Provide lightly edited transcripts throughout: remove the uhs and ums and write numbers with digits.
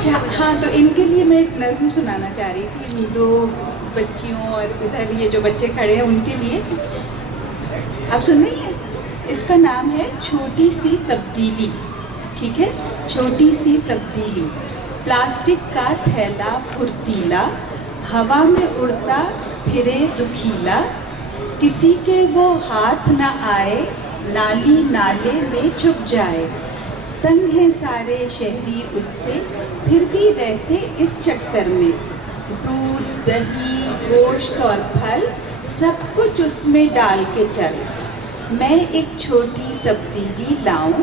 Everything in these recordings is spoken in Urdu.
اچھا ہاں، تو ان کے لیے میں ایک نظم سنانا چاہ رہی تھی، ان دو بچیوں اور ادھر یہ جو بچے کھڑے ہیں ان کے لیے. آپ سن رہی ہیں؟ اس کا نام ہے چھوٹی سی تبدیلی. ٹھیک ہے، چھوٹی سی تبدیلی. پلاسٹک کا تھیلا پھرتیلا، ہوا میں اڑتا پھرے دکھیلا، کسی کے وہ ہاتھ نہ آئے، نالی نالے میں چھپ جائے. تنگ ہیں سارے شہری اس سے، پھر بھی رہتے اس چکر میں. دودھ دہی گوشت اور پھل سب کچھ اس میں ڈال کے چل. میں ایک چھوٹی تبدیلی لاؤں،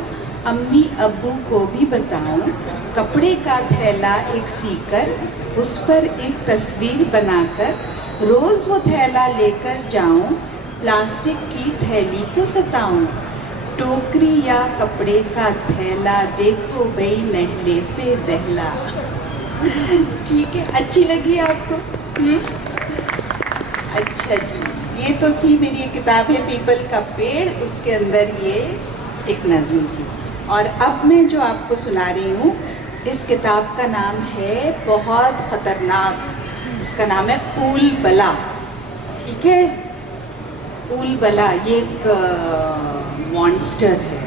امی ابو کو بھی بتاؤں. کپڑے کا تھیلا ایک سی کر، اس پر ایک تصویر بنا کر، روز وہ تھیلا لے کر جاؤں، پلاسٹک کی تھیلی کو ستاؤں. ٹوکری یا کپڑے کا تھیلا، دیکھو بھئی نہلے پہ دہلا. ٹھیک ہے، اچھی لگی آپ کو؟ اچھا جی، یہ تو تھی میری ایک کتاب ہے پیپل کا پیڑ، اس کے اندر یہ ایک نظم تھی. اور اب میں جو آپ کو سنا رہی ہوں، اس کتاب کا نام ہے بہت خطرناک. اس کا نام ہے اول بلا. ٹھیک ہے، اول بلا یہ ایک مانسٹر ہے.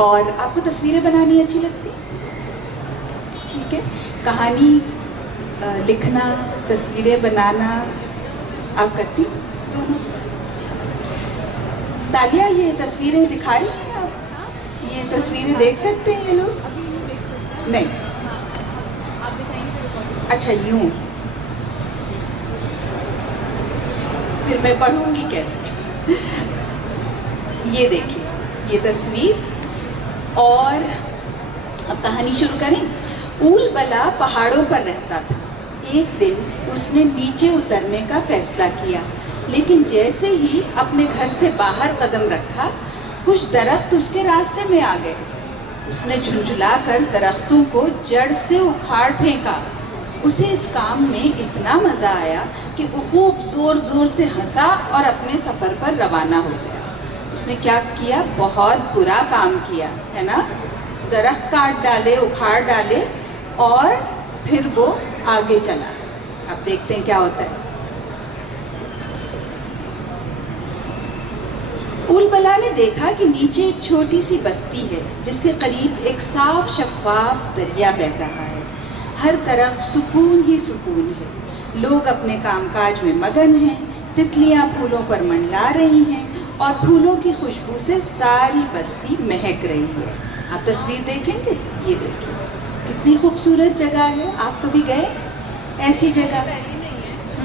اور آپ کو تصویریں بنانی اچھی لگتی؟ ٹھیک ہے، کہانی لکھنا، تصویریں بنانا آپ کرتی دونوں؟ اچھا تالیہ، یہ تصویریں دکھا رہی ہیں آپ؟ یہ تصویریں دیکھ سکتے ہیں یہ لوگ؟ نہیں. اچھا یوں، پھر میں پڑھوں گی کیسے؟ یہ دیکھیں یہ تصویر. اور اب کہانی شروع کریں. اول بلا پہاڑوں پر رہتا تھا. ایک دن اس نے نیچے اترنے کا فیصلہ کیا، لیکن جیسے ہی اپنے گھر سے باہر قدم رکھا، کچھ درخت اس کے راستے میں آ گئے. اس نے جھنجھلا کر درختوں کو جڑ سے اکھاڑ پھینکا. اسے اس کام میں اتنا مزہ آیا کہ وہ خوب زور زور سے ہنسا اور اپنے سفر پر روانہ ہو گیا. اس نے کیا کیا؟ بہت برا کام کیا ہے نا. درخت کاٹ ڈالے، اکھاڑ ڈالے، اور پھر وہ آگے چلا. اب دیکھتے ہیں کیا ہوتا ہے. اول بلا نے دیکھا کہ نیچے ایک چھوٹی سی بستی ہے جس سے قریب ایک صاف شفاف دریا بہہ رہا ہے. ہر طرف سکون ہی سکون ہے. لوگ اپنے کام کاج میں مگن ہیں. تتلیاں پھولوں پر منڈلا رہی ہیں اور پھولوں کی خوشبو سے ساری بستی مہک رہی ہے. آپ تصویر دیکھیں گے؟ یہ دیکھیں کتنی خوبصورت جگہ ہے. آپ کبھی گئے ایسی جگہ؟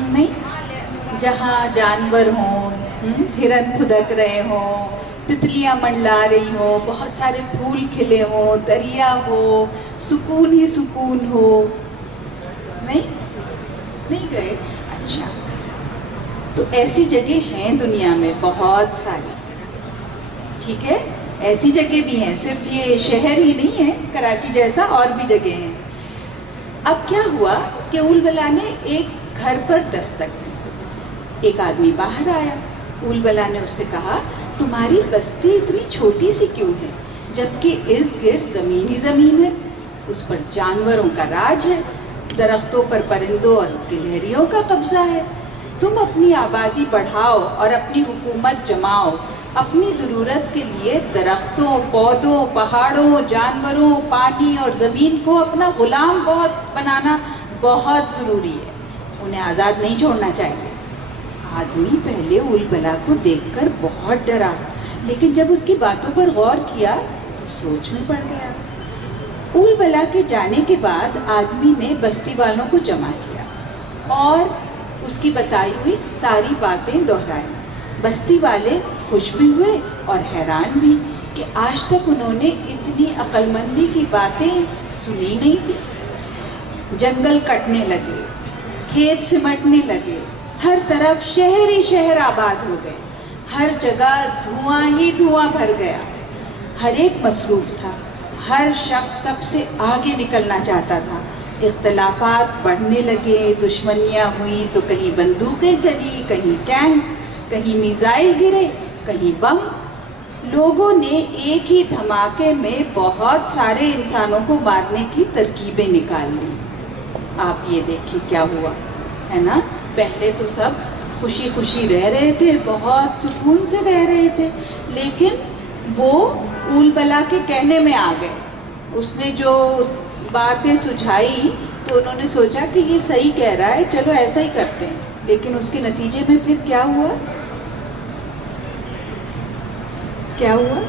نہیں، جہاں جانور ہوں، ہرن پھدک رہے ہوں، تتلیاں منڈلا رہی ہوں، بہت سارے پھول کھلے ہوں، دریا ہو، سکون ہی سکون ہو. نہیں گئے؟ اچھا، تو ایسی جگہ ہیں دنیا میں بہت ساری. ٹھیک ہے، ایسی جگہ بھی ہیں، صرف یہ شہر ہی نہیں ہے کراچی جیسا، اور بھی جگہ ہیں. اب کیا ہوا کہ اول بلا نے ایک گھر پر دستک دی. ایک آدمی باہر آیا. اول بلا نے اس سے کہا، تمہاری بستی اتنی چھوٹی سی کیوں ہے جبکہ ارد گرد زمین ہی زمین ہے؟ اس پر جانوروں کا راج ہے، درختوں پر پرندوں اور گلہریوں کا قبضہ ہے. تم اپنی آبادی بڑھاؤ اور اپنی حکومت جماؤ. اپنی ضرورت کے لیے درختوں، پودوں، پہاڑوں، جانوروں، پانی اور زمین کو اپنا غلام بنانا بہت ضروری ہے. انہیں آزاد نہیں چھوڑنا چاہیے. آدمی پہلے اول بلا کو دیکھ کر بہت ڈرا، لیکن جب اس کی باتوں پر غور کیا تو سوچ میں پڑ گیا. اول بلا کے جانے کے بعد آدمی نے بستی والوں کو جمع کیا اور اس کی بتائی ہوئی ساری باتیں دہرائی. بستی والے خوش بھی ہوئے اور حیران بھی کہ آج تک انہوں نے اتنی عقل مندی کی باتیں سنی نہیں تھی. جنگل کٹنے لگے، کھیت سمٹنے لگے، ہر طرف شہر ہی شہر آباد ہو گئے. ہر جگہ دھواں ہی دھواں بھر گیا. ہر ایک مصروف تھا، ہر شخص سب سے آگے نکلنا چاہتا تھا. اختلافات بڑھنے لگے، دشمنیاں ہوئیں تو کہیں بندوقیں چلی، کہیں ٹینک، کہیں میزائل گرے، کہیں بم. لوگوں نے ایک ہی دھماکے میں بہت سارے انسانوں کو مارنے کی ترکیبیں نکال لی. آپ یہ دیکھیں کیا ہوا ہے نا. پہلے تو سب خوشی خوشی رہ رہے تھے, بہت سکون سے رہ رہے تھے, لیکن وہ اول بلا کے کہنے میں آ گئے. اس نے جو باتیں سجھائی تو انہوں نے سوچا کہ یہ صحیح کہہ رہا ہے, چلو ایسا ہی کرتے ہیں. لیکن اس کے نتیجے میں پھر کیا ہوا, کیا ہوا,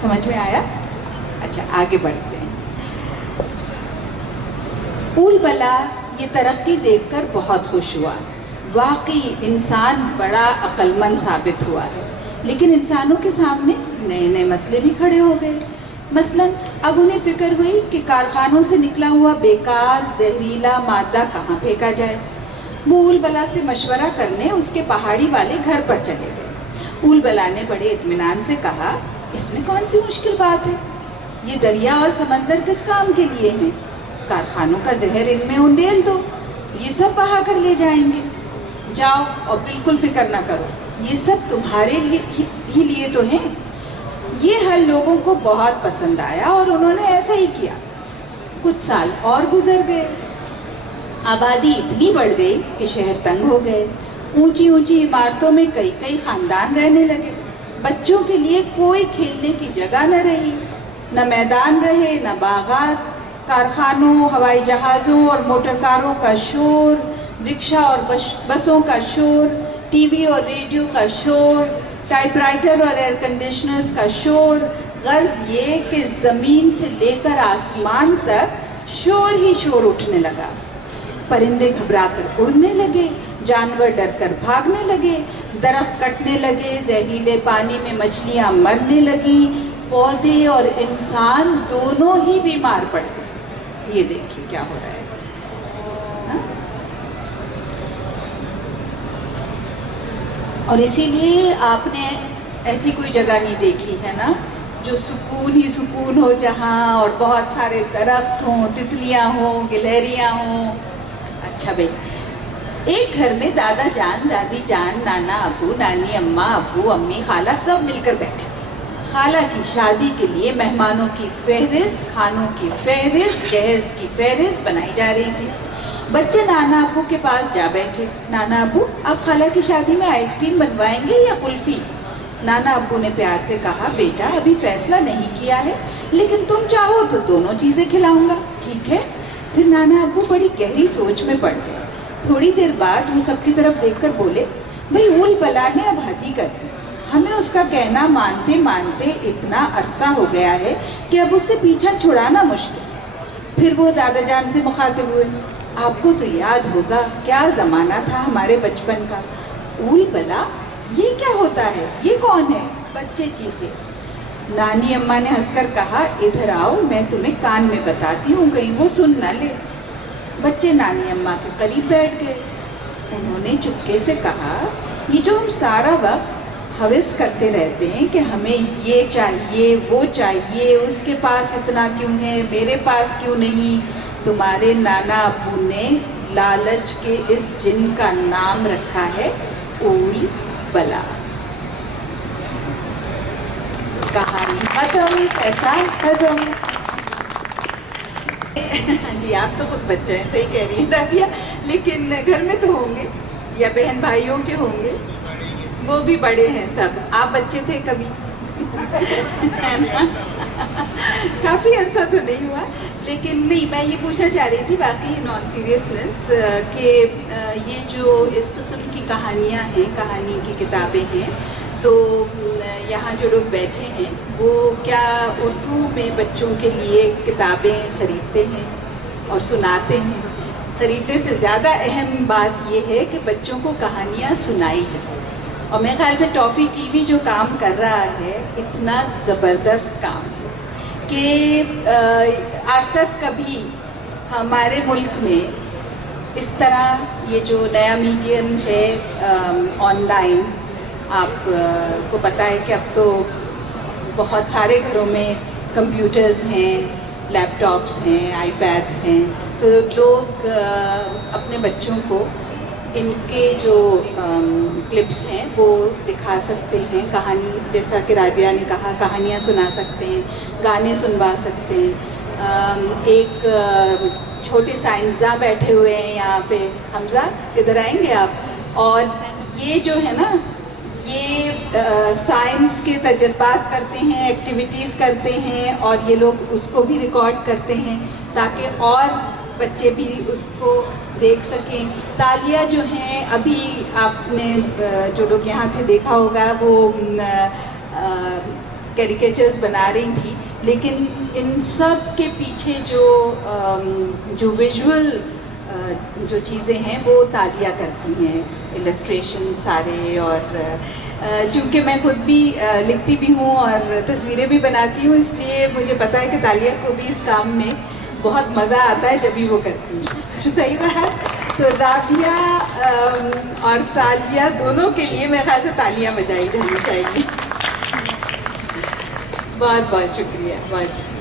سمجھ میں آیا؟ اچھا آگے بڑھتے ہیں. اول بلا یہ ترقی دیکھ کر بہت خوش ہوا. واقعی انسان بڑا عقل مند ثابت ہوا ہے. لیکن انسانوں کے سامنے نئے نئے مسئلے بھی کھڑے ہو گئے. مثلاً اب انہیں فکر ہوئی کہ کارخانوں سے نکلا ہوا بیکار زہریلا مادہ کہاں پھینکا جائے. وہ اول بلا سے مشورہ کرنے اس کے پہاڑی والے گھر پر چلے گئے. اول بلا نے بڑے اطمینان سے کہا, اس میں کون سی مشکل بات ہے, یہ دریا اور سمندر کس کام کے لیے ہیں. کارخانوں کا زہر ان میں انڈیل دو, یہ سب بہا کر لے جائیں گے. جاؤ اور بالکل فکر نہ کرو, یہ سب تمہارے ہی لیے تو ہیں. یہ حل لوگوں کو بہت پسند آیا اور انہوں نے ایسا ہی کیا. کچھ سال اور گزر گئے. آبادی اتنی بڑھ گئی کہ شہر تنگ ہو گئے. اونچی اونچی عمارتوں میں کئی کئی خاندان رہنے لگے. بچوں کے لیے کوئی کھیلنے کی جگہ نہ رہی, نہ میدان رہے نہ باغات. کارخانوں, ہوائی جہازوں اور موٹر کاروں کا شور, رکشا اور بسوں کا شور, ٹی وی اور ریڈیو کا شور, ٹائپ رائٹر اور ایئر کنڈیشنرز کا شور. غرض یہ کہ زمین سے لے کر آسمان تک شور ہی شور اٹھنے لگا. پرندے گھبرا کر اڑنے لگے, جانور ڈر کر بھاگنے لگے, درخت کٹنے لگے, زہریلے پانی میں مچھلیاں مرنے لگیں, پودے اور انسان دونوں ہی بیمار پڑ گئے. یہ دیکھیے کیا ہو رہا ہے. اور اسی لیے آپ نے ایسی کوئی جگہ نہیں دیکھی ہے نا جو سکون ہی سکون ہو, جہاں اور بہت سارے درخت ہوں, تتلیاں ہوں, گلہریاں ہوں. اچھا بھائی, ایک گھر میں دادا جان, دادی جان, نانا ابو, نانی اماں, ابو امی, خالہ سب مل کر بیٹھے. خالہ کی شادی کے لیے مہمانوں کی فہرست, کھانوں کی فہرست, جہیز کی فہرست بنائی جا رہی تھی. بچے نانا ابو کے پاس جا بیٹھے. نانا ابو, آپ خالہ کی شادی میں آئس کریم بنوائیں گے یا کلفی؟ نانا ابو نے پیار سے کہا, بیٹا ابھی فیصلہ نہیں کیا ہے, لیکن تم چاہو تو دونوں چیزیں کھلاؤں گا, ٹھیک ہے؟ پھر نانا ابو بڑی گہری سوچ میں پڑ گئے. تھوڑی دیر بعد وہ سب کی طرف دیکھ کر بولے, بھئی اول بلا نے اب حد ہی کر دی. ہمیں اس کا کہنا مانتے مانتے اتنا عرصہ ہو گیا ہے کہ اب اس سے پیچھا چھڑانا مشکل. پھر وہ دادا جان سے مخاطب ہوئے, آپ کو تو یاد ہوگا کیا زمانہ تھا ہمارے بچپن کا. اول بلا یہ کیا ہوتا ہے, یہ کون ہے؟ بچے چیخے. نانی اماں نے ہنس کر کہا, ادھر آؤ, میں تمہیں کان میں بتاتی ہوں, کہیں وہ سن نہ لے. بچے نانی اماں کے قریب بیٹھ گئے. انہوں نے چپکے سے کہا, یہ جو ہم سارا وقت ہوس کرتے رہتے ہیں کہ ہمیں یہ چاہیے وہ چاہیے, اس کے پاس اتنا کیوں ہے, میرے پاس کیوں نہیں, تمہارے نانا ابو نے لالچ کے اس جن کا نام رکھا ہے اول بلا. کہانی ختم, پیسہ ہضم. جی آپ تو خود بچے ہیں, صحیح کہہ رہی ہیں رابعہ, لیکن گھر میں تو ہوں گے یا بہن بھائیوں کے ہوں گے, وہ بھی بڑے ہیں سب. آپ بچے تھے کبھی؟ کافی عرصہ تو نہیں ہوا, لیکن نہیں, میں یہ پوچھنا چاہ رہی تھی باقی نان سیریسنس کہ یہ جو اس قسم کی کہانیاں ہیں, کہانی کی کتابیں ہیں, تو یہاں جو لوگ بیٹھے ہیں وہ کیا اردو میں بچوں کے لیے کتابیں خریدتے ہیں اور سناتے ہیں؟ خریدنے سے زیادہ اہم بات یہ ہے کہ بچوں کو کہانیاں سنائی جائیں. اور میرے خیال سے ٹافی ٹی وی جو کام کر رہا ہے اتنا زبردست کام ہے کہ آج تک کبھی ہمارے ملک میں اس طرح یہ جو نیا میڈیم ہے آن لائن, آپ کو پتہ ہے کہ اب تو بہت سارے گھروں میں کمپیوٹرز ہیں, لیپ ٹاپس ہیں, آئی پیڈس ہیں, تو لوگ اپنے بچوں کو ان کے جو کلپس ہیں وہ دکھا سکتے ہیں، کہانی جیسا کہ رابعہ نے کہا کہانیاں سنا سکتے ہیں، گانے سنوا سکتے ہیں. ایک چھوٹے سائنسداں بیٹھے ہوئے ہیں یہاں پہ، حمزہ ادھر آئیں گے آپ؟ اور یہ جو ہے نا یہ سائنس کے تجربات کرتے ہیں، ایکٹیویٹیز کرتے ہیں، اور یہ لوگ اس کو بھی ریکارڈ کرتے ہیں تاکہ اور بچے بھی اس کو دیکھ سکیں. تالیہ جو ہیں، ابھی آپ نے جو لوگ یہاں تھے دیکھا ہوگا وہ کیریکیچرز بنا رہی تھی، لیکن ان سب کے پیچھے جو ویژول جو چیزیں ہیں وہ تالیہ کرتی ہیں، السٹریشن سارے. اور چونکہ میں خود بھی لکھتی بھی ہوں اور تصویریں بھی بناتی ہوں، اس لیے مجھے پتہ ہے کہ تالیہ کو بھی اس کام میں بہت مزہ آتا ہے جب بھی وہ کرتی ہوں. صحیح بات. تو رابعہ اور تالیہ دونوں کے لیے میرے خیال سے تالیاں بجائی جانی چاہیے. بہت بہت شکریہ. بہت شکریہ.